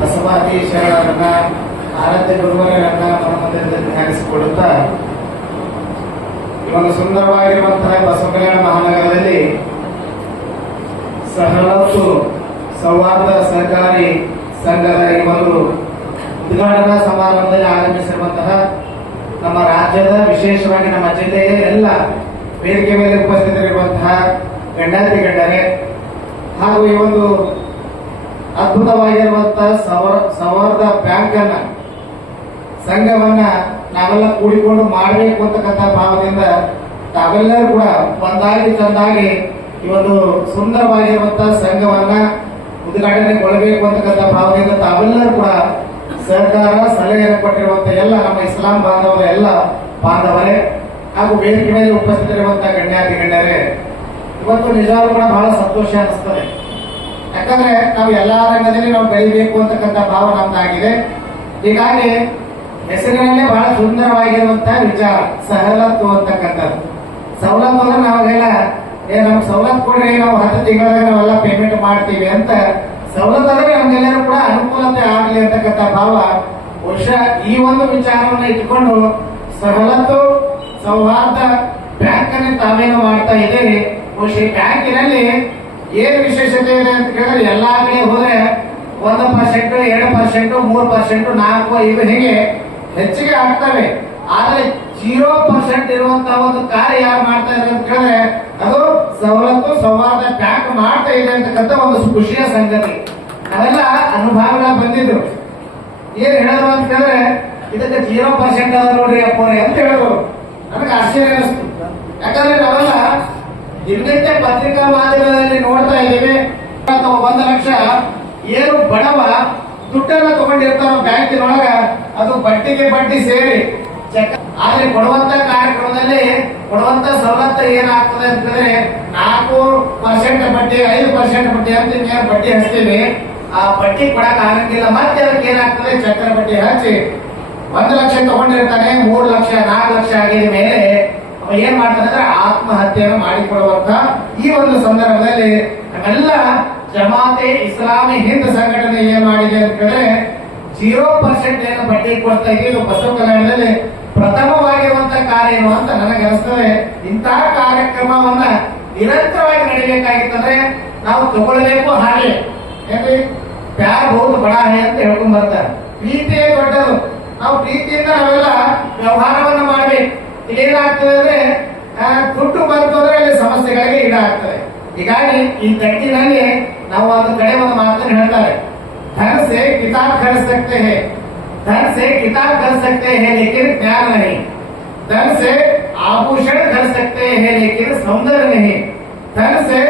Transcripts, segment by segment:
ಬಸವಾದೀಶ್ವರರನ್ನ ಆರಾಧ್ಯ ಗುರುವರನ್ನ ಮನಮಂದಿರದಲ್ಲಿ ಧ್ಯಾನಿಸಿಕೊಳ್ಳುತ್ತಾ ಈ ಒಂದು ಸುಂದರವಾಗಿರುವಂತಹ ಬಸವ ಕಲ್ಯಾಣ ಮಹಾನಗರದಲ್ಲಿ ಸಹಲತ್ತು ಸೌಹಾರ್ದ ಸಹಕಾರಿ ಸಂಘದ ಈ ಒಂದು ಉದ್ಘಾಟನಾ ಸಮಾರಂಭದಲ್ಲಿ ಆಗಮಿಸಿರುವಂತಹ ನಮ್ಮ ರಾಜ್ಯದ ವಿಶೇಷವಾಗಿ ನಮ್ಮ ಜಿಲ್ಲೆಯ ಎಲ್ಲ ವೇದಿಕೆ ಮೇಲೆ ಉಪಸ್ಥಿತರಿರುವಂತಹ ಗಣ್ಯಾತಿ ಗಣ್ಯರೇ ಹಾಗೂ ಈ ಒಂದು ಅದ್ಭುತವಾಗಿರುವಂತಹ ಸೌಹಾರ್ದ ಬ್ಯಾಂಕ್ ಅನ್ನ ಸಂಘವನ್ನ ನಾವೆಲ್ಲ ಕೂಡಿಕೊಂಡು ಮಾಡಬೇಕು ಅಂತಕ್ಕಂಥ ಭಾವದಿಂದ ತಾವೆಲ್ಲರೂ ಕೂಡ ಒಂದಾಗಿ ಚಂದಾಗಿ ಈ ಒಂದು ಸುಂದರವಾಗಿರುವಂತಹ ಸಂಘವನ್ನ ಉದ್ಘಾಟನೆಗೊಳ್ಳಬೇಕು ಅಂತಕ್ಕಂಥ ಭಾವದಿಂದ ತಾವೆಲ್ಲರೂ ಕೂಡ ಸರ್ಕಾರ ಸಲಹೆಯನ್ನು ಕೊಟ್ಟಿರುವಂತಹ ಎಲ್ಲ ನಮ್ಮ ಇಸ್ಲಾಂ ಬಾಂಧವರ ಎಲ್ಲ ಬಾಂಧವರೇ ಹಾಗೂ ವೇದಿಕೆ ಮೇಲೆ ಉಪಸ್ಥಿತರಿರುವಂತಹ ಗಣ್ಯಾತಿ ಗಣ್ಯರೇ, ಇವತ್ತು ನಿಜವಾಗ್ಲೂ ಕೂಡ ಬಹಳ ಸಂತೋಷ ಅನಿಸ್ತದೆ. ಯಾಕಂದ್ರೆ ನಾವು ಎಲ್ಲಾ ರಂಗದಲ್ಲಿ ನಾವು ಬೆಳಿಬೇಕು ಅಂತಕ್ಕಂಥ ಭಾವ ನಮ್ದಾಗಿದೆ. ಹೀಗಾಗಿ ಹೆಸರಿನಲ್ಲೇ ಬಹಳ ಸುಂದರವಾಗಿರುವಂತಹ ವಿಚಾರ ಸಹಲತ್ತು ಅಂತಕ್ಕಂಥದ್ದು. ಸವಲತ್ತು ಅಂದ್ರೆ ನಾವೆಲ್ಲ ನಮ್ಗೆ ಸವಲತ್ತು ಕೊಡ್ರಿ, ನಾವು 10 ತಿಂಗಳಾಗ ನಾವೆಲ್ಲ ಪೇಮೆಂಟ್ ಮಾಡ್ತೀವಿ ಅಂತ ಸವಲತ್ತು ಅಂದ್ರೆ ನಮ್ಗೆಲ್ಲರೂ ಕೂಡ ಅನುಕೂಲತೆ ಆಗಲಿ ಅಂತಕ್ಕಂಥ ಭಾವ. ಬಹುಶಃ ಈ ಒಂದು ವಿಚಾರವನ್ನ ಇಟ್ಕೊಂಡು ಸವಲತ್ತು ಸೌಹಾರ್ದ ಬ್ಯಾಂಕ್ ಅನ್ನು ತಾವೇನು ಮಾಡ್ತಾ ಇದ್ದೇವೆ. ಬಹುಶಃ ಬ್ಯಾಂಕಿನಲ್ಲಿ ಏನು ವಿಶೇಷತೆ ಇದೆ ಅಂತ ಕೇಳಿದ್ರೆ ಎಲ್ಲಾ ಕಡೆ ಹೋದ್ರೆ 1%, 2%, 3%, 4% ಇವು ಹೀಗೆ ಹೆಚ್ಚಿಗೆ ಆಗ್ತವೆ. ಆದ್ರೆ 0% ಇರುವಂತಹ ಒಂದು ಕಾರ್ಯ ಯಾರು ಮಾಡ್ತಾ ಇದ್ದಾರೆ ಅಂತ ಕೇಳಿದ್ರೆ ಅದು ಸವಲತ್ತು ಸೌಹಾರ್ದ ಬ್ಯಾಂಕ್ ಮಾಡ್ತಾ ಇದೆ ಅಂತಕ್ಕಂಥ ಒಂದು ಖುಷಿಯ ಸಂಗತಿ. ನಾವೆಲ್ಲ ಅನುಭವಗಳ ಬಂದಿದ್ರು. ಏನ್ ಹೇಳೋದು ಅಂತ ಕೇಳಿದ್ರೆ ಇದಕ್ಕೆ 0% ಅದ ನೋಡ್ರಿ ಅಪ್ಪೋರೆ ಅಂತ ಹೇಳೋದು. ನನಗೆ ಆಶ್ಚರ್ಯ ಅನಿಸ್ತು. ಯಾಕಂದ್ರೆ ನಾವೆಲ್ಲ ದಿನನಿತ್ಯ ಪತ್ರಿಕಾ ಮಾಧ್ಯಮದಲ್ಲಿ ನೋಡ್ತಾ ಇದ್ದೀವಿ. 1 ಲಕ್ಷ ಏನು ಬಡವ ದುಡ್ಡನ್ನ ತಗೊಂಡಿರ್ತಾರ ಬ್ಯಾಂಕಿನೊಳಗ, ಅದು ಬಡ್ಡಿಗೆ ಬಡ್ಡಿ ಸೇರಿ ಚೆಕ್. ಆದ್ರೆ ಕೊಡುವಂತ ಕಾರ್ಯಕ್ರಮದಲ್ಲಿ ಕೊಡುವಂತ ಸವಲತ್ತು ಏನಾಗ್ತದೆ ಅಂತಂದ್ರೆ 4% ಬಡ್ಡಿ, 5% ಬಡ್ಡಿ ಅಂತ ಏನು ಬಡ್ಡಿ ಹಚ್ತೀವಿ, ಆ ಬಡ್ಡಿ ಕೊಡಕ್ ಆಗಂಗಿಲ್ಲ. ಮತ್ತೆ ಅದಕ್ಕೆ ಏನಾಗ್ತದೆ ಚಕ್ರ ಬಡ್ಡಿ ಹಚ್ಚಿ 1 ಲಕ್ಷ ತಗೊಂಡಿರ್ತಾನೆ, 3 ಲಕ್ಷ 4 ಲಕ್ಷ ಆಗಿದ ಮೇಲೆ ಏನ್ ಮಾಡ್ತಾನೆ ಅಂದ್ರೆ ಆತ್ಮಹತ್ಯೆಯನ್ನು ಮಾಡಿಕೊಡುವಂತ ಈ ಒಂದು ಸಂದರ್ಭದಲ್ಲಿ ನಾವೆಲ್ಲ ಜಮಾತೆ ಇಸ್ಲಾಮಿ ಹಿಂದ್ ಸಂಘಟನೆ ಏನ್ ಮಾಡಿದೆ ಅಂತ ಕೇಳಿದ್ರೆ 0% ಏನು ಬಡ್ಡಿ ಕೊಡ್ತಾ ಇದ್ದೀವಿ. ಬಸವ ಕಲ್ಯಾಣದಲ್ಲಿ ಪ್ರಥಮವಾಗಿರುವಂತಹ ಕಾರ್ಯ ಏನು ಅಂತ ನನಗೆ ಅನಿಸ್ತದೆ. ಇಂತಹ ಕಾರ್ಯಕ್ರಮವನ್ನ ನಿರಂತರವಾಗಿ ನಡೀಬೇಕಾಗಿತ್ತಂದ್ರೆ ನಾವು ತಗೊಳ್ಬೇಕು. ಹಾಗೆ ಯಾಕೆ ಪ್ಯಾರ್ ಬಹುದು ಬಡ ಅಂತ ಹೇಳ್ಕೊಂಡ್ ಬರ್ತಾರೆ. ಪ್ರೀತಿಯೇ ದೊಡ್ಡದು. ನಾವು ಪ್ರೀತಿಯಿಂದ ನಾವೆಲ್ಲ ವ್ಯವಹಾರವನ್ನ ಮಾಡ್ಬೇಕು. ಏನಾಗ್ತದೆ ಅಂದ್ರೆ ದುಡ್ಡು ಬಂತು ಅಂದ್ರೆ ಅಲ್ಲಿ ಸಮಸ್ಯೆಗಳಿಗೆ ಈಡಾಗ್ತದೆ. ಹೀಗಾಗಿ ಈ ತಟ್ಟಿನಲ್ಲಿ ನಾವು ಒಂದು ಕಡೆ ಒಂದು ಮಾತನ್ನು ಹೇಳ್ತಾರೆ, धन से किताब खरीद सकते हैं, धन से किताब खरीद सकते हैं लेकिन ज्ञान नहीं, धन से आभूषण खरीद सकते हैं लेकिन सौंदर्य नहीं, धन से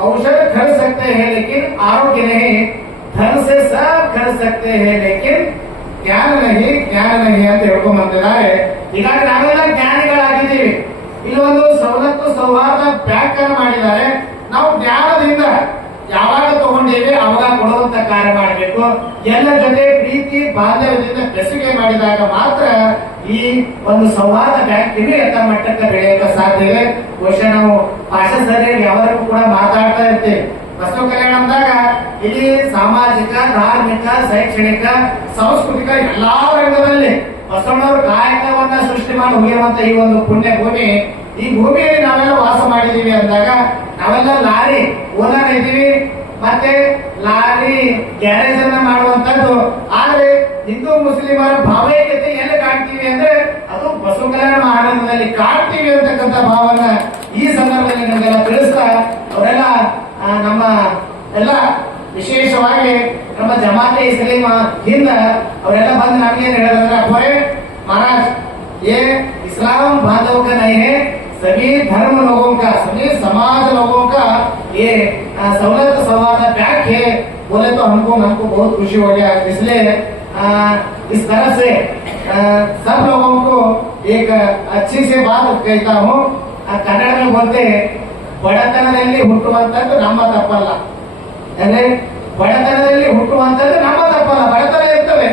औषध खरीद सकते हैं लेकिन आरोग्य नहीं, धन से सब खरीद सकते हैं लेकिन ಜ್ಞಾನ ನಹಿ ಜ್ಞಾನ ನಹಿ ಅಂತ ಹೇಳ್ಕೊಂಡ್ಬಂದಿದ್ದಾರೆ. ಹೀಗಾಗಿ ನಾವೆಲ್ಲ ಜ್ಞಾನಿಗಳಾಗಿದ್ದೀವಿ. ಇಲ್ಲಿ ಒಂದು ಸವಲತ್ತು ಸೌಹಾರ್ದ ಬ್ಯಾಂಕ್ ಅನ್ನು ಮಾಡಿದ್ದಾರೆ. ನಾವು ಜ್ಞಾನದಿಂದ ಯಾವಾಗ ತಗೊಂಡೇವೆ ಅವಾಗ ಕೊಡುವಂತ ಕಾರ್ಯ ಮಾಡಬೇಕು. ಎಲ್ಲ ಜೊತೆ ಪ್ರೀತಿ ಬಾಂಧವ್ಯದಿಂದ ಬೆಸುಗೆ ಮಾಡಿದಾಗ ಮಾತ್ರ ಈ ಒಂದು ಸೌಹಾರ್ದ ಬ್ಯಾಂಕ್ ಇನ್ನೂ ಎತ್ತ ಮಟ್ಟಕ್ಕೆ ಬೆಳೆಯಕ್ಕೆ ಸಾಧ್ಯ ಇದೆ. ಬಹುಶಃ ನಾವು ಭಾಷಾ ಸರಿಯಾಗಿ ಯಾವಾಗೂ ಕೂಡ ಮಾತಾಡ್ತಾ ಇರ್ತೇವೆ. ಬಸವ ಕಲ್ಯಾಣ ಅಂದಾಗ ಇಲ್ಲಿ ಸಾಮಾಜಿಕ, ಧಾರ್ಮಿಕ, ಶೈಕ್ಷಣಿಕ, ಸಾಂಸ್ಕೃತಿಕ ಎಲ್ಲಾ ರಂಗದಲ್ಲಿ ಬಸವಣ್ಣವರು ಕಾಯಕವನ್ನ ಸೃಷ್ಟಿ ಮಾಡಿ ಹೋಗಿರುವಂತ ಈ ಒಂದು ಪುಣ್ಯ ಭೂಮಿ, ಈ ಭೂಮಿಯಲ್ಲಿ ನಾವೆಲ್ಲ ವಾಸ ಮಾಡಿದೀವಿ ಅಂದಾಗ ನಾವೆಲ್ಲ ಲಾರಿ ಓನರ್ ಇದ್ದೀವಿ, ಮತ್ತೆ ಲಾರಿ ಗ್ಯಾರೇಜ್ ಅನ್ನ ಮಾಡುವಂತದ್ದು. ಆದ್ರೆ ಹಿಂದೂ ಮುಸ್ಲಿಮರ ಭಾವೈಕ್ಯತೆ ಎಲ್ಲಿ ಕಾಣ್ತೀವಿ ಅಂದ್ರೆ ಅದು ಬಸವ ಕಲ್ಯಾಣ ಮಹಾನಗರದಲ್ಲಿ ಕಾಣ್ತೀವಿ ಅಂತಕ್ಕಂಥ ಭಾವನ ಈ ಸಂದರ್ಭದಲ್ಲಿ ನಮಗೆಲ್ಲ ತಿಳಿಸ್ತಾ ಅವರೆಲ್ಲ ನಮ್ಮ ಎಲ್ಲ ವಿಶೇಷವಾಗಿ ನಮ್ಮ ಜಮಾತೆ ಇಸ್ಲಾಂ ಹಿಂದ ಅವರೆಲ್ಲ ಬಂದು ನಮ್ಗೇನ್ ಹೇಳಿದ್ರೆ ಅಪ್ಪರೇ महाराज ये इस्लाम बांधव का नहीं है, सभी धर्म लोगों का, सभी समाज लोगों का ये सवलत सौहार्द बैंक है बोले तो हमको बहुत खुशी हो गया. इसलिए इस तरह से सब लोगों को एक अच्छी से बात कहता हूँ. कन्नड़ में बोलते ಬಡತನದಲ್ಲಿ ಹುಟ್ಟುವಂತದ್ದು ನಮ್ಮ ತಪ್ಪಲ್ಲ. ಅಂದ್ರೆ ಬಡತನದಲ್ಲಿ ಹುಟ್ಟುವಂತದ್ದು ನಮ್ಮ ತಪ್ಪಲ್ಲ. ಬಡತನ ಇರ್ತವೆ,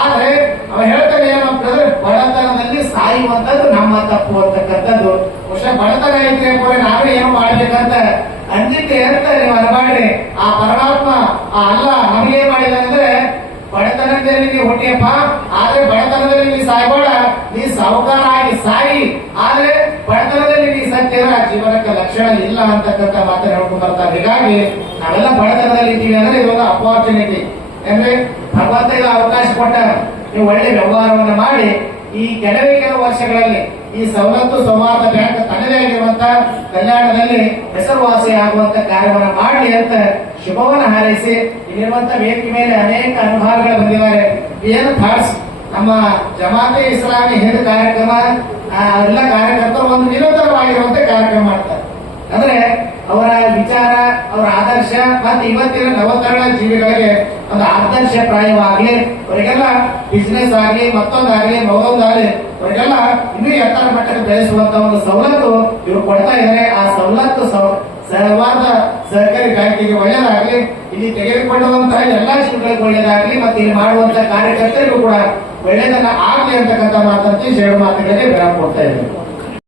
ಆದ್ರೆ ಅವ ಹೇಳ್ತಾನೆ ಏನಂತಂದ್ರೆ ಬಡತನದಲ್ಲಿ ಸಾಯುವಂತದ್ದು ನಮ್ಮ ತಪ್ಪು ಅಂತಕ್ಕಂಥದ್ದು. ಬಹುಶಃ ಬಡತನ ಐತ್ರಿ ನಾವೇ ಏನು ಮಾಡ್ಬೇಕಂತ ಅಂಜಿಕೆ ಹೇಳ್ತಾರೆ. ನೀವು ಅನ್ಮಾಡ್ರಿ, ಆ ಪರಮಾತ್ಮ ಆ ಅಲ್ಲ ನಮಗೇನ್ ಮಾಡಿದ ಅಂದ್ರೆ ಶ್ರೀಮಂತರಲ್ಲಿ ನೀವು ಹುಟ್ಟಿಯಪ್ಪ, ಆದ್ರೆ ಬಡತನದಲ್ಲಿ ನೀ ಸಾಯ್ಬೇಡ, ನೀ ಸಾಹುಕಾರ ಆಗಿ ಸಾಯಿ, ಆದ್ರೆ ಬಡತನದಲ್ಲಿ ನೀ ಸತ್ತಿರ ಜೀವನಕ್ಕೆ ಲಕ್ಷಣ ಇಲ್ಲ ಅಂತಕ್ಕಂಥ ಮಾತನ್ನು ಹೇಳ್ಕೊಂಡು ಬರ್ತಾರೆ. ಹೀಗಾಗಿ ನಾವೆಲ್ಲ ಬಡತನದಲ್ಲಿ ಇದ್ದೀವಿ ಅಂದ್ರೆ ಇದೊಂದು ಅಪಾರ್ಚುನಿಟಿ. ಅಂದ್ರೆ ಭಗವಂತ ಇದು ಅವಕಾಶ ಕೊಟ್ಟ, ನೀವು ಒಳ್ಳೆ ವ್ಯವಹಾರವನ್ನು ಮಾಡಿ ಈ ಕೆಲವೇ ಕೆಲವು ವರ್ಷಗಳಲ್ಲಿ ಈ ಸವಲತ್ತು ಸೌಹಾರ್ದ ಬ್ಯಾಂಕ್ ತನ್ನದೇ ಆಗಿರುವಂತಹ ಕಲ್ಯಾಣದಲ್ಲಿ ಹೆಸರುವಾಸಿ ಆಗುವಂತ ಕಾರ್ಯವನ್ನು ಮಾಡಲಿ ಅಂತ ಶುಭವನ್ನು ಹಾರೈಸಿ, ಇಲ್ಲಿರುವಂತ ವೇದಿಕೆ ಮೇಲೆ ಅನೇಕ ಅನುಭವಗಳು ಬಂದಿದ್ದಾರೆ. ಏನು ಥಾಟ್ಸ್ ನಮ್ಮ ಜಮಾತೆ ಇಸ್ಲಾಮಿ ಹಿಂದ್ ಕಾರ್ಯಕ್ರಮ ಎಲ್ಲ ಕಾರ್ಯಕರ್ತರು ಒಂದು ನಿರಂತರವಾಗಿರುವಂತ ಕಾರ್ಯಕ್ರಮ ಮಾಡ್ತಾರೆ. ಅಂದ್ರೆ ಅವರ ವಿಚಾರ, ಅವರ ಆದರ್ಶ ಮತ್ತೆ ಇವತ್ತಿನ ನವತರಣ ಜೀವಿಗಳಿಗೆ ಒಂದು ಆದರ್ಶ ಪ್ರಾಯವಾಗ್ಲಿ, ಅವರಿಗೆಲ್ಲ ಬಿಸಿನೆಸ್ ಆಗ್ಲಿ, ಮತ್ತೊಂದಾಗ್ಲಿ, ಮಗದೊಂದಾಗ್ಲಿ, ಅವರಿಗೆಲ್ಲ ಇನ್ನೂ ಎತ್ತರ ಮಟ್ಟಕ್ಕೆ ಬೆಳೆಸುವಂತ ಒಂದು ಸವಲತ್ತು ಇವರು ಕೊಡ್ತಾ ಇದ್ದಾರೆ. ಆ ಸವಲತ್ತು ಸಹವಾದ ಸರ್ಕಾರಿ ಬ್ಯಾಂಕಿಗೆ ಒಳ್ಳೆಯದಾಗ್ಲಿ, ಇಲ್ಲಿ ತೆಗೆದುಕೊಳ್ಳುವಂತಹ ಎಲ್ಲಾ ಶಿವಗಳಿಗೆ ಒಳ್ಳೆಯದಾಗ್ಲಿ, ಮತ್ತೆ ಇಲ್ಲಿ ಮಾಡುವಂತಹ ಕಾರ್ಯಕರ್ತರಿಗೂ ಕೂಡ ಒಳ್ಳೆಯದನ್ನ ಆಗ್ಲಿ ಅಂತಕ್ಕಂಥ ಮಾತಂತೆ 2 ಮಾತುಗಳಿಗೆ ವಿರಾಮ ಕೊಡ್ತಾ ಇದ್ದಾರೆ.